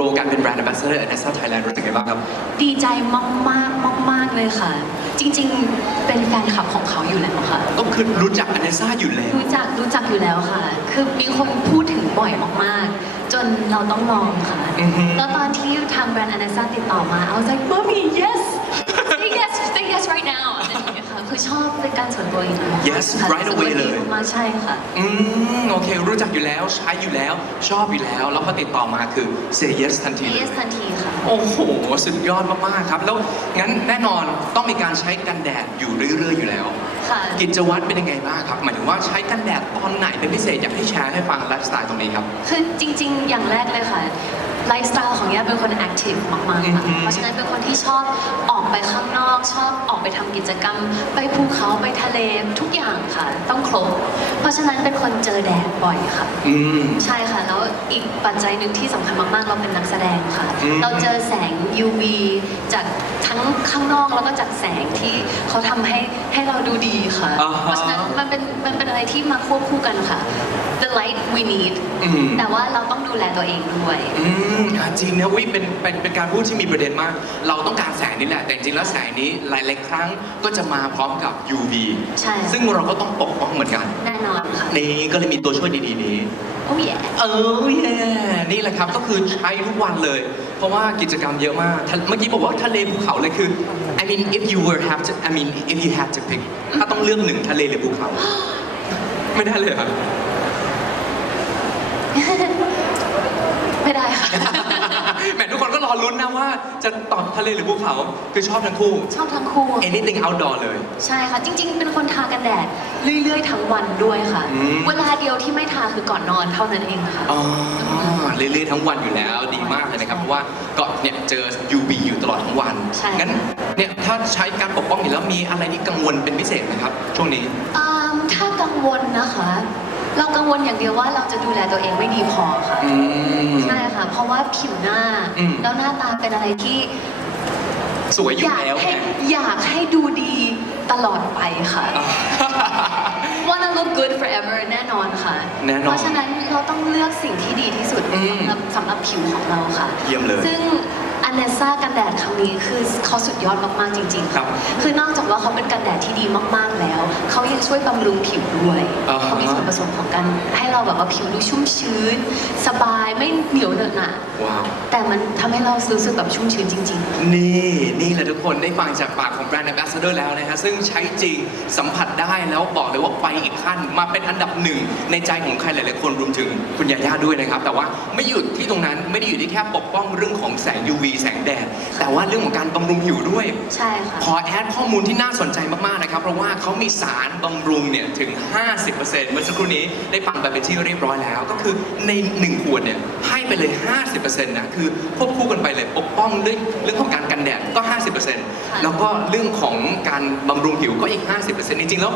รการเป็นแบรนด์ ambassador Anessa Thailand รู้สึกไงบ้างครับ ดีใจมากมากมากๆมากๆเลยค่ะ จริง ๆ เป็นแฟนคลับของเขาอยู่แล้วค่ะ ก็คือรู้จัก Anessa อยู่แล้ว รู้จักรู้จักอยู่แล้วค่ะ คือมีคนพูดถึงบ่อยมากๆ จนเราต้องลองค่ะอือฮึแล้วตอนที่ทางแบรนด์อนาซาติดต่อมา I was like mommy yes say yes say yes right now อะไรอย่างเงี้ย ค่ะคือชอบเป็นการส่วนตัวอยู่แล้ว Yes ค่ะ right รู้สึกว่า away เลย ดีมากๆใช่ค่ะ อืมโอเค รู้จักอยู่แล้วใช้อยู่แล้ว ชอบอยู่แล้ว แล้วพอติดต่อมาคือ say yes ทันทีเลย yes ทันทีค่ะ โอ้โห สุดยอดมากๆครับ แล้วงั้นแน่นอนต้องมีการใช้กันแดดอยู่เรื่อยๆอยู่แล้ว ค่ะ กิจวัตรเป็นยังไงบ้างครับ หมายถึงว่าใช้กันแดดตอนไหนเป็นพิเศษอยากให้แชร์ให้ฟังไลฟ์สไตล์ตรงนี้ครับ คือจริงๆ อย่างแรกเลยค่ะ ไลฟ์สไตล์ของย่าเป็นคนแอคทีฟมากๆค่ะ อือฮึ เพราะฉะนั้นเป็นคนที่ชอบออกไปข้างนอก ชอบออกไปทำกิจกรรม ไปภูเขาไปทะเลทุกอย่างค่ะ ต้องครบ เพราะฉะนั้นเป็นคนเจอแดดบ่อยค่ะ อืม ใช่ค่ะ แล้วอีกปัจจัยหนึ่งที่สำคัญมาก ๆ เราเป็นนักแสดงค่ะ อืม เราเจอแสง UV จากทั้งข้างนอกแล้วก็จากแสงที่เขาทำให้ให้เราดูดีค่ะ อ่าฮะ เพราะฉะนั้นมันเป็นมันเป็นอะไรที่มาควบคู่กันค่ะ the light we need อืม แต่ว่าเราต้องดูแลตัวเองด้วย อืมอะจริงนะวิเป็นเป็นเป็นการพูดที่มีประเด็นมาก เราต้องการแสงนี่แหละ แต่จริงๆแล้วแสงนี้หลายๆครั้งก็จะมาพร้อมกับ UV ใช่ ซึ่งเราก็ต้องปกป้องเหมือนกัน แน่นอนค่ะ นี่ก็เลยมีตัวช่วยดีๆนี้ โอ้ยเออแย่นี่แหละครับก็คือใช้ทุกวันเลย เพราะว่ากิจกรรมเยอะมากทะเมื่อกี้บอกว่าทะเลภูเขาเลยคือ I mean if you were have to I mean if you had to pick ถ้าต้องเลือกหนึ่งทะเลหรือภูเขา ไม่ได้เลยครับ ไม่ได้ค่ะ แหมทุกคนก็รอลุ้นนะว่าจะตอบทะเลหรือภูเขา คือชอบทั้งคู่ ชอบทั้งคู่ anything outdoor เลย ใช่ค่ะ จริง ๆ เป็นคนทากันแดดเรื่อยๆทั้งวันด้วยค่ะ อืม เวลาเดียวที่ไม่ทาคือก่อนนอนเท่านั้นเองค่ะ อ๋อเรื่อยๆทั้งวันอยู่แล้วดีมากเลยนะครับ เพราะว่าก็เนี่ยเจอ UV อยู่ตลอดทั้งวัน ใช่ งั้นเนี่ยถ้าใช้การปกป้องอยู่แล้วมีอะไรที่กังวลเป็นพิเศษไหมครับ ช่วงนี้อืมถ้ากังวลนะคะ เรากังวลอย่างเดียวว่าเราจะดูแลตัวเองไม่ดีพอค่ะ อืม ใช่ค่ะ เพราะว่าผิวหน้า อืม แล้วหน้าตาเป็นอะไรที่สวยอยู่อยากแล้วให้ไงอยากให้ดูดีตลอดไปค่ะ อ่า wanna look good forever แน่นอนค่ะ แน่นอนเพราะฉะนั้นเราต้องเลือกสิ่งที่ดีที่สุดอืมสำหรับสำหรับผิวของเราค่ะ เยี่ยมเลย ซึ่งอั นเนซ่ากันแดดครั้งนี้คือเขาสุดยอดมากๆจริงๆครับ คือนอกจากว่าเขาเป็นกันแดดที่ดีมากๆแล้ว เขายังช่วยบำรุงผิวด้วยอ่าฮะ เขามีส่วนผสมของการให้เราแบบว่าผิวดูชุ่มชื้น สบายไม่เหนียวเหนอะหนะ ว้าว แต่มันทำให้เรารู้สึกแบบชุ่มชื้นจริงๆนี่นี่แหละทุกคนได้ฟังจากปากของแบรนด์ Ambassador แล้วนะฮะซึ่งใช้จริงสัมผัสได้แล้วบอกเลยว่าไปอีกขั้นมาเป็นอันดับหนึ่งในใจของใครหลายๆคนรวมถึงคุณยาย่าด้วยนะครับ แต่ว่าไม่หยุดที่ตรงนั้นไม่ได้อยู่ที่แค่ปกป้องเรื่องของแสง UV แสงแดด แต่ว่าเรื่องของการบำรุงผิวด้วยใช่ค่ะ ขอแอดข้อมูลที่น่าสนใจมาก ๆ นะครับ เพราะว่าเขามีสารบำรุงเนี่ย ถึง 50%เมื่อสักครู่นี้ได้ฟังไปเป็นที่เรียบร้อยแล้ว ก็คือใน 1 ขวดเนี่ย ให้ไปเลย 50%นะคือควบคู่กันไปเลยปกป้องด้วยเรื่องของการกันแดดก็ 50%แล้วก็เรื่องของการบำรุงผิวก็อีก 50%จริงๆ แล้ว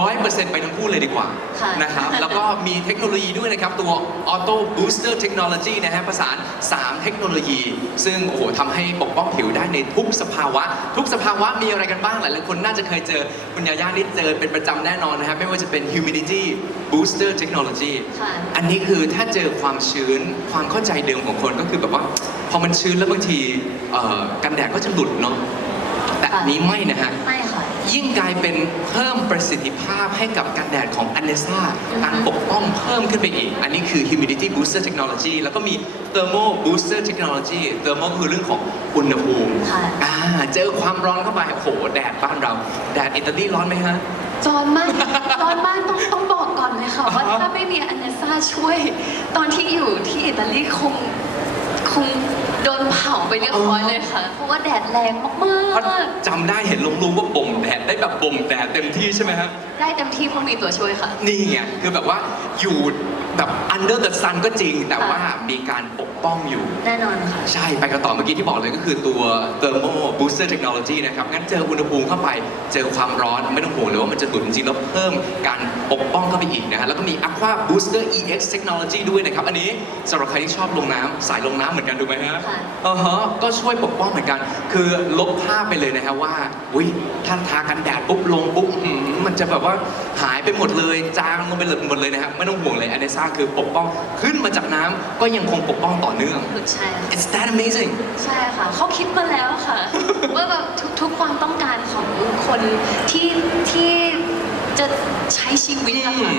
100%ไปทั้งคู่เลยดีกว่าค่ะนะครับ แล้วก็มีเทคโนโลยีด้วยนะครับ ตัว Auto Booster Technology นะฮะประสาน 3 เทคโนโลยี ซึ่งโอ้โหทำให้ปกป้องผิวได้ในทุกสภาวะ ทุกสภาวะมีอะไรกันบ้างหลายๆคนน่าจะเคยเจอคุณยาย่านี่เจอเป็นประจำแน่นอนนะครับไม่ว่าจะเป็น Humidity Booster Technology ค่ะอันนี้คือถ้าเจอความชื้นความเข้าใจเดิมของคนก็คือแบบว่า พอมันชื้นแล้วบางทีเอ่อกันแดดก็จะหลุดเนาะ แต่อันนี้ไม่นะฮะ ไม่ค่ะ ยิ่งกลายเป็นเพิ่มประสิทธิภาพให้กับกันแดดของ a n น e s a อือฮึการปกป้องเพิ่มขึ้นไปอีก อันนี้คือ humidity booster technology แล้วก็มี thermal booster technology thermal คือเรื่องของอุณหภูมิค่ะ อ่าเจอความร้อนเข้าไปโอ้โหแดดบ้านเรา แดดอิตาลีร้อนไหมฮะ จอนมาก จอนมากต้องต้องบอกก่อนเลยค่ะ ว่าถ้าไม่มีอันเนซ่าช่วย ตอนที่อยู่ที่อิตาลีคงคง โดนเผาไปเรียบร้อยเลยค่ะ เพราะว่าแดดแรงมเพราะากจำได้เห็นลุงๆว่าบ่มแดดได้แบบบ่มแดดเต็มที่ใช่ไหมฮะ ๆ ได้เต็มที่เพราะมีตัวช่วยค่ะ นี่ไงคือแบบว่าอยู่ แบบ under the sun ก็จริง แต่ค่ะว่ามีการปกป้องอยู่ แน่นอนค่ะ ใช่ ไปกันต่อเมื่อกี้ที่บอกเลยก็คือตัว thermal booster technology นะครับ งั้นเจออุณหภูมิเข้าไป เจอความร้อนไม่ต้องห่วงเลยว่ามันจะหลุดจริงๆแล้วเพิ่มการปกป้องเข้าไปอีกนะฮะ แล้วก็มี aqua booster ex technology ด้วยนะครับ อันนี้สำหรับใครที่ชอบลงน้ำสายลงน้ำเหมือนกันถูกไหมฮะค่ะอ่าฮะก็ช่วยปกป้องเหมือนกัน คือลบภาพไปเลยนะฮะว่า อุ้ยถ้าทากันแดดปุ๊บลงปุ๊บอื้อหือ มันจะแบบว่าหายไปหมดเลยจางลงไปเลยหมดเลยนะครับไม่ต้องห่วงเลยอเนซ่าคือปกป้องขึ้นมาจากน้ำก็ยังคงปกป้องต่อเนื่อง ใช่ค่ะ It's that amazing ใช่ค่ะเขาคิดมาแล้วค่ะ ว่าแบบทุกๆความต้องการของคนที่ที่จะใช้ชีวิตอะค่ะ อืม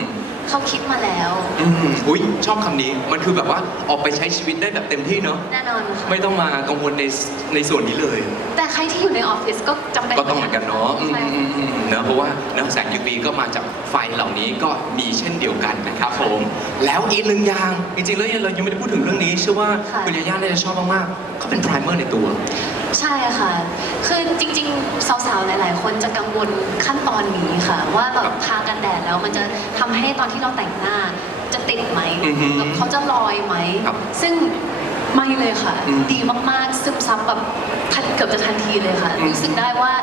เขาคิดมาแล้ว อืมอุ้ยชอบคำนี้มันคือแบบว่าออกไปใช้ชีวิตได้แบบเต็มที่เนาะแน่นอนค่ะไม่ต้องมากังวลในในส่วนนี้เลย แต่ใครที่อยู่ในออฟฟิศก็จำเป็นก็ต้องเหมือนกันเนาะอืมใช่อืมอืมเนอะเพราะว่าเนอะแสง UV ก็มาจากไฟเหล่านี้ก็มีเช่นเดียวกันนะครับผม แล้วอีกหนึ่งอย่างจริงๆแล้วเรายังไม่ได้พูดถึงเรื่องนี้เชื่อว่าคุณยาย่าน่าจะชอบมากๆเขาเป็นไพรเมอร์ในตัว ใช่ค่ะ คือจริงๆ สาวๆ หลายๆ คนจะกังวลขั้นตอนนี้ค่ะ ว่าแบบทากันแดดแล้วมันจะทำให้ตอนที่เราแต่งหน้าจะติดไหมอือหือแบบเขาจะลอยไหม ครับ ซึ่ง ไม่เลยค่ะ อืมดีมากๆซึมซับแบบทันเกือบจะทันทีเลยค่ะ อืมรู้สึกได้ว่า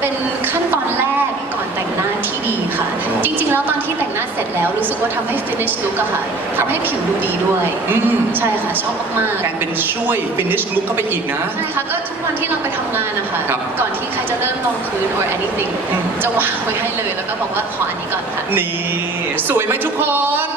เป็นขั้นตอนแรกก่อนแต่งหน้าที่ดีค่ะอ๋อจริง ๆ แล้วตอนที่แต่งหน้าเสร็จแล้ว รู้สึกว่าทำให้ finish look อะค่ะครับทำให้ผิวดูดีด้วย อืมใช่ค่ะ ชอบมากๆ กลายเป็นช่วย finish look เข้าไปอีกนะ ใช่ค่ะก็ทุกวันที่เราไปทำงานนะคะครับก่อนที่ใครจะเริ่มลงพื้น or anything อืม จะวางไว้ให้เลยแล้วก็บอกว่าขออันนี้ก่อนค่ะ นี่ สวยไหมทุกคน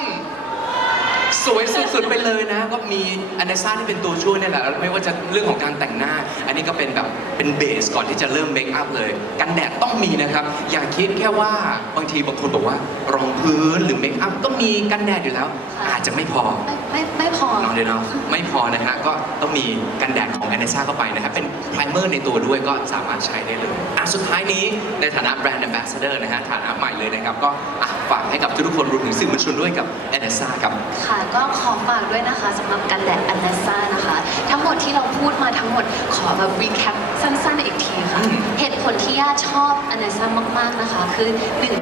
สวยสุดๆไปเลยนะ ก็มีอเนซ่าที่เป็นตัวช่วยนี่แหละแล้วไม่ว่าจะเรื่องของการแต่งหน้า อันนี้ก็เป็นแบบเป็นเบสก่อนที่จะเริ่มเมคอัพเลย กันแดดต้องมีนะครับ อย่าคิดแค่ว่าบางทีบางคนบอกว่ารองพื้นหรือเมคอัพก็มีกันแดดอยู่แล้วค่ะอาจจะไม่พอ ไม่ไม่ไม่พอ น้องเดนเนาะไม่พอนะฮะก็ต้องมีกันแดดของ a n น e s a เข้าไปนะครับ เป็นไพรเมอร์ในตัวด้วยก็สามารถใช้ได้เลยอะสุดท้ายนี้ในฐานะแบรนด์ a m b a s s a d o r นะฮะฐานะใหม่เลยนะครับก็อะ ฝากให้กับทุกๆคนรวมถึงสื่อมวลชนด้วยกับ a n น e s a ครับ ค่ะก็ขอฝากด้วยนะคะสำหรับกันแดดอันนาซ่านะคะ ทั้งหมดที่เราพูดมาทั้งหมดขอแบบ recap สั้นๆอีกทีค่ะ อืม เหตุผลที่ย่าชอบอันนาซ่ามาก ๆนะคะ คือหนึ่ง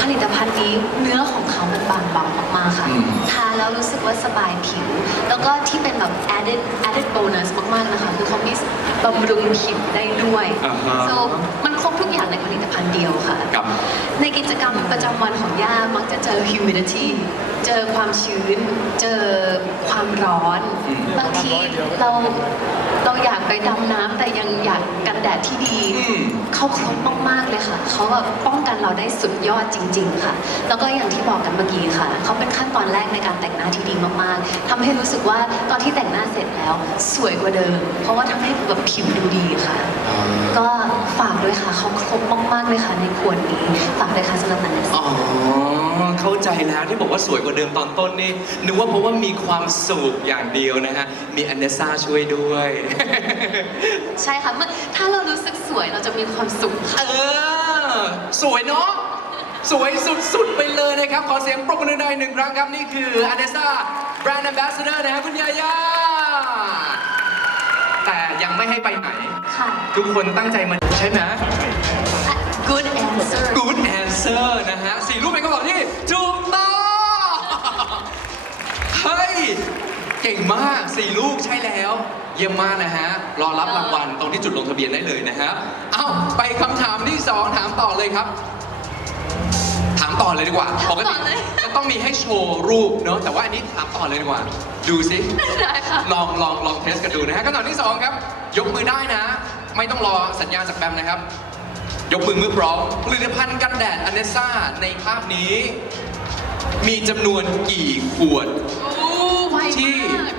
ผลิตภัณฑ์นี้เนื้อของเขามันบางเบามากๆค่ะ อืม ทาแล้วรู้สึกว่าสบายผิว แล้วก็ที่เป็นแบบ added added bonus มากๆนะคะ คือเขามีบำรุงผิวได้ด้วย อ่าฮะ so มันครบทุก อย่างในผลิตภัณฑ์เดียวค่ะ กับ ในกิจกรรมประจำวันของย่ามักจะเจอ humidity เจอความชื้น เจอความร้อนอืมบางทีเรา เราอยากไปดำน้ำแต่ยังอยากกันแดดที่ดี อืม เขาครบมากๆเลยค่ะ เขาแบบป้องกันเราได้สุดยอดจริง ๆ ค่ะ แล้วก็อย่างที่บอกกันเมื่อกี้ค่ะ เขาเป็นขั้นตอนแรกในการแต่งหน้าที่ดีมากๆทำให้รู้สึกว่าตอนที่แต่งหน้าเสร็จแล้ว สวยกว่าเดิม เพราะว่าทำให้แบบผิวดูดีค่ะ ก็ฝากด้วยค่ะเขาครบมากๆเลยค่ะในขวดนี้ ฝากด้วยค่ะสำหรับนันอ๋อ เข้าใจแล้วที่บอกว่าสวยกว่าเดิมตอนต้นนี่นึกว่าเพราะว่ามีความสุขอย่างเดียวนะฮะ มีอ n น e s a ช่วยด้วยใช่ค่ะเมื่อถ้าเรารู้สึกสวยเราจะมีความสุขค่ะ เออ สวยเนาะ สวยสุดๆไปเลยนะครับ ขอเสียงปรบมือหน่อยหนึ่งครั้งครับ นี่คืออ n น e s a Brand Ambassador นะฮะคุณยาย่า แต่ยังไม่ให้ไปไหน ค่ะ ทุกคนตั้งใจมาใช่ไหม good answer Good answer นะฮะสี่รูปเป็นคำตอบที่ถูกต้อง เฮ้ย เก่งมากสี่ลูกใช่แล้ว เยี่ยมมากนะฮะ รอรับรางวัลตรงที่จุดลงทะเบียนได้เลยนะฮะ เอ้า ไปคำถามที่สองถามต่อเลยครับ ถามต่อเลยดีกว่าถามปต่กอติเลยจะต้องมีให้โชว์รูปเนอะแต่ว่าอันนี้ถามต่อเลยดีกว่า ดูสิ ได้ค่ะ ลองลองลองเทสกันดูนะฮะคำถามที่สองครับ ยกมือได้นะ ไม่ต้องรอสัญญาณจากแบมนะครับ ยกมือมือพร้อมผลิตภัณฑ์กันแดดอเนซ่าในภาพนี้ มีจำนวนกี่ขวด โอ้ไวที่มาก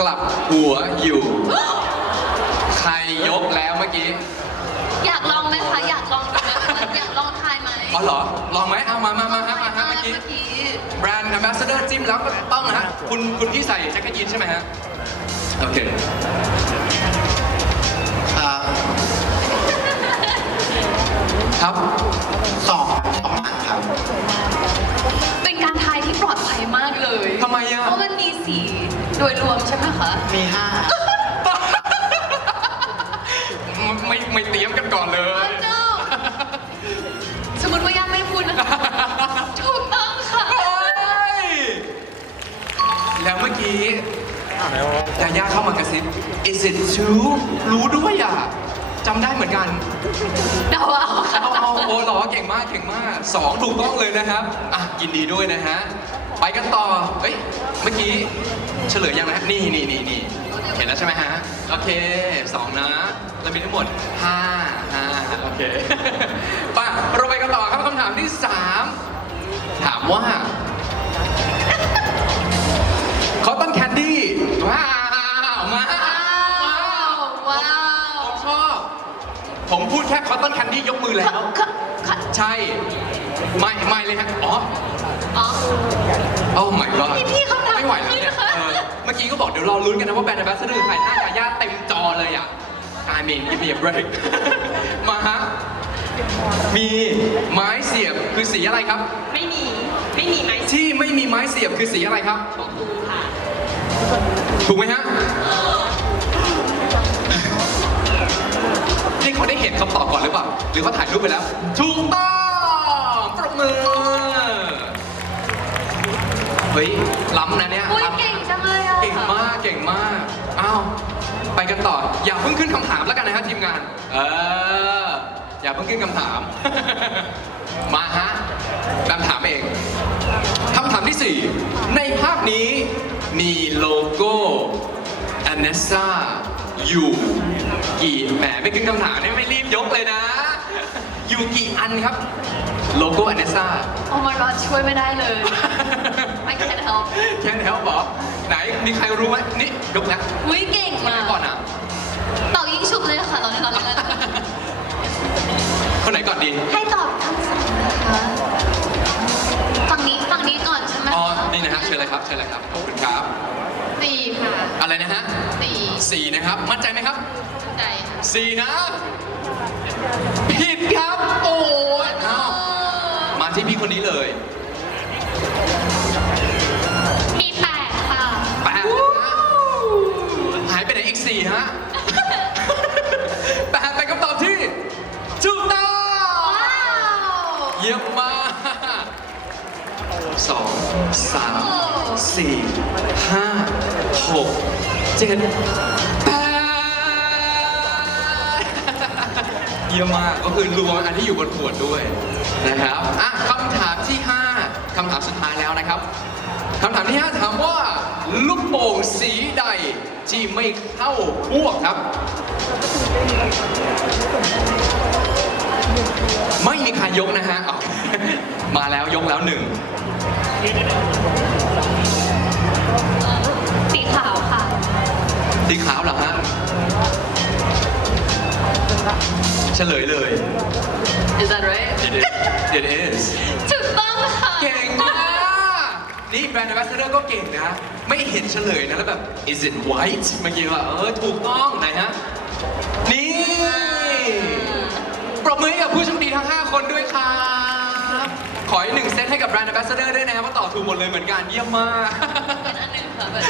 กลับหัวอยู่ ใครยกแล้วเมื่อกี้อยากลองไหมคะอยากลองดูไหมคะอยากลองทายไหมอ๋อเหรอ ลองไหมเอามามามาฮะมาฮะเมื่อกี้เมื่อกี้ แบรนด์ Ambassador จิ้มแล้วก็ต้องนะฮะ คุณคุณพี่ใส่แจ็คเก็ตยีนใช่ไหมฮะ โอเค อกี้ยาย่าเข้ามากระซิบ is it true รู้ด้วยอะจำได้เหมือนกันเดาเอาค่ะเอาเอาโอ้เหรอเก่งมากเก่งมากสองถูกต้องเลยนะครับอะยินดีด้วยนะฮะ ไปกันต่อ เฮ้ย เมื่อกี้เฉลยยังนะนี่นี่นี่นี่เห็นแล้วแล้วใช่ไหมฮะ โอเคสองนะเรามีทั้งหมดห้าห้าโอเคไป่ะเราไปกันต่อครับคำถามที่สามถามว่า ดแค่คอตตอนแคนดี้ยกมือแล้วค่ะค่ะใช่ ไม่ไม่เลยฮะอ๋อ อ๋อ โอ้ my god พี่พี่เขาถามไม่ไหวแล้วเนี่ยพี่คะเออเมื่อกี้ก็บอกเดี๋ยวรอลุ้นกันนะว่าแบรนด์แอมบาสเดอร์ถ่ายหน้ายาย่าเต็มจอเลยอะ I mean give me a break มาฮะ มีไม้เสียบคือสีอะไรครับ ไม่มี ไม่มีไหมที่ไม่มีไม้เสียบคือสีอะไรครับชมพูค่ะ ถูกไหมฮะ เขาได้เห็นคำตอบก่อนหรือเปล่า หรือเขาถ่ายรูปไปแล้ว ถูกต้องปรบมือ เฮ้ย ล้ำนะเนี่ยอุ้ยล้ำ เก่งจังเลยอะ เก่งมาก เก่งมาก อ้าว ไปกันต่อ อย่าเพิ่งขึ้นคำถามแล้วกันนะฮะทีมงาน เออ อย่าเพิ่งขึ้นคำถาม มาฮะคำถามเองคำถามที่ 4 ในภาพนี้มีโลโก้ a n e s s a อยู่กี่แหมไม่ขึ้นคำถามนี่ไม่รีบยกเลยนะ อยู่กี่อันครับ โลโก้ a n e s s a โอ้ my god ช่วยไม่ได้เลย I can't help แค่แล้วเหรอไหนมีใครรู้ไหมนี่ยกแล้วอุ้ยเก่งคนไหนมากก่อนอะ เป่ายิงฉุบเลยค่ะเราเล่นเราเล่นคนไหนก่อนดี ให้ตอบทั้งสองนะคะฝั่งนี้ฝั่งนี้ก่อนใช่ไหมอ๋อ นี่นะฮะเชิญเลยครับ เชิญเลยครับ ขอบคุณครับ สี่ค่ะอะไรนะฮะสี่สี่นะครับ มั่นใจไหมครับใจค่ะสี่นะ ผิดครับ โอ้ยอ้าวมาที่พี่คนนี้เลยมีแปดค่ะ แปดนะฮะหายไปไหนอีกสี่ฮะ แปดเป็นคำตอบที่ถูกต้อง ว้าว เยี่ยมมากสองสาม สี่ห้าหกเจ็ดแปดเยี่ยมมากก็คือรวมอันที่อยู่บนขวดด้วยนะครับอะคำถามที่5คำถามสุดท้ายแล้วนะครับคำถามที่5ถามว่าลูกโป่งสีใดที่ไม่เข้าพวกครับ ไม่มีใครยกนะฮะ มาแล้วยกแล้วหนึ่ง สีขาวค่ะ สีขาวเหรอฮะ เฉลยเลย Is that right it is it is ถูกต้องค่ะ เก่งมาก นี่แบรนด์ a m b a s s a d o r ก็เก่งนะ ไม่เห็นเฉลยนะแล้วแบบ is it white เมื่อกี้ว่า เออ ถูกต้องไหนฮะ นี่ ปรบมือให้กับผู้โชคดีทั้ง 5 คนด้วยครับข ออีกหนึ่งเซตให้กับแบรนด์ a m b a s s a d o r ด้วยนะครับว่าตอบถูกหมดเลยเหมือนกันเยี่ยมมาก เป็นอันหนึ่งค่ะแบบ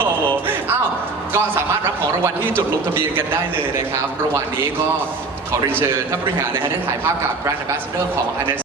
โอ้โหอ้าวก็สามารถรับของรางวัลที่จดลงทะเบียนกันได้เลยนะครับ ระหว่างนี้ก็ขอเรียนเชิญท่านบริหารนะฮะได้ถ่ายภาพกับแบรนด์ a m b a s s a d o r ของ a n